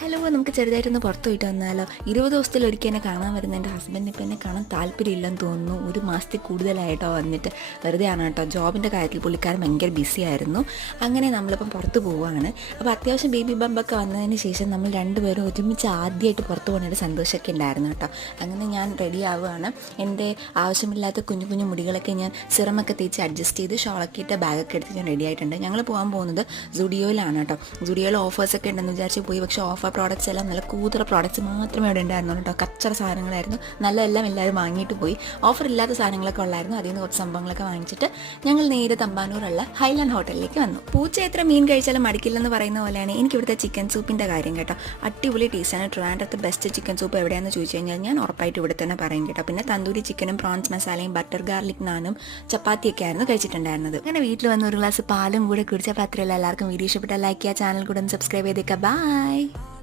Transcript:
Hello, നമുക്ക് ചെറുതായിട്ടൊന്ന് പുറത്ത് പോയിട്ട് വന്നാലോ? 20 ദിവസത്തിലൊരിക്കൽ എന്നെ കാണാൻ വരുന്ന എൻ്റെ ഹസ്ബൻഡിന് ഇപ്പം എന്നെ കാണാൻ താല്പര്യമില്ലെന്ന് തോന്നുന്നു. ഒരു മാസത്തിൽ കൂടുതലായിട്ടോ വന്നിട്ട്. വെറുതെ ആണ് കേട്ടോ, ജോബിൻ്റെ കാര്യത്തിൽ പുള്ളിക്കാരൻ ഭയങ്കര ബിസി ആയിരുന്നു. അങ്ങനെ നമ്മളിപ്പം പുറത്ത് പോവുകയാണ്. അപ്പോൾ അത്യാവശ്യം ബേബി ബമ്പൊക്കെ വന്നതിന് ശേഷം നമ്മൾ രണ്ടുപേരും ഒരുമിച്ച് ആദ്യമായിട്ട് പുറത്ത് പോകുന്നൊരു സന്തോഷമൊക്കെ ഉണ്ടായിരുന്നു കേട്ടോ. അങ്ങനെ ഞാൻ റെഡി ആവുകയാണ്. എൻ്റെ ആവശ്യമില്ലാത്ത കുഞ്ഞു കുഞ്ഞു മുടികളൊക്കെ ഞാൻ സിറമൊക്കെ തേച്ച് അഡ്ജസ്റ്റ് ചെയ്ത് ഷോളൊക്കെ ഇട്ട് ബാഗൊക്കെ എടുത്ത് ഞാൻ റെഡി ആയിട്ടുണ്ട്. ഞങ്ങൾ പോകാൻ പോകുന്നത് സുഡിയോയിലാണ് കേട്ടോ. സുഡിയോയിൽ ഓഫേഴ്സൊക്കെ ഉണ്ടെന്ന് വിചാരിച്ച് പോയി. പക്ഷേ ഓഫർ പ്രോഡക്റ്റ്സ് എല്ലാം നല്ല കൂതറ പ്രോഡക്റ്റ്സ് മാത്രമേ അവിടെ ഉണ്ടായിരുന്നുള്ളൂ കേട്ടോ. കച്ചറ സാധനങ്ങളായിരുന്നു. നല്ലതെല്ലാം എല്ലാവരും വാങ്ങിയിട്ട് പോയി. ഓഫർ ഇല്ലാത്ത സാധനങ്ങളൊക്കെ ഉള്ളായിരുന്നു. അതിൽ നിന്ന് കുറച്ച് സംഭവങ്ങളൊക്കെ വാങ്ങിച്ചിട്ട് ഞങ്ങൾ നേരെ തമ്പാനൂറുള്ള ഹൈലാൻഡ് ഹോട്ടലിലേക്ക് വന്നു. പൂച്ച എത്ര മീൻ കഴിച്ചാലും മടിക്കില്ലെന്ന് പറയുന്ന പോലെയാണ് എനിക്ക് ഇവിടുത്തെ ചിക്കൻ സൂപ്പിൻ്റെ കാര്യം കേട്ടോ. അടിപൊളി ടേസ്റ്റാണ്. ട്രിവാൻഡ്രത്ത് ബെസ്റ്റ് ചിക്കൻ സൂപ്പ് എവിടെയാണെന്ന് ചോദിച്ചു കഴിഞ്ഞാൽ ഞാൻ ഉറപ്പായിട്ട് ഇവിടെ തന്നെ പറയും കേട്ടോ. പിന്നെ തന്തൂരി ചിക്കനും പ്രോൺസ് മസാലയും ബട്ടർ ഗാർലിക് നാനും ചപ്പാത്തിയൊക്കെ ആയിരുന്നു കഴിച്ചിട്ടുണ്ടായിരുന്നത്. അങ്ങനെ വീട്ടിൽ വന്ന് ഒരു ഗ്ലാസ് പാലും കൂടെ കുടിച്ച പത്രമല്ല. എല്ലാവർക്കും വീഡിയോ ഇഷ്ടപ്പെട്ടാൽ ലൈക്ക് ചെയ്യുക, ചാനൽ കൂടെ ഒന്ന് സബ്സ്ക്രൈബ് ചെയ്തേക്കാം. ബൈ.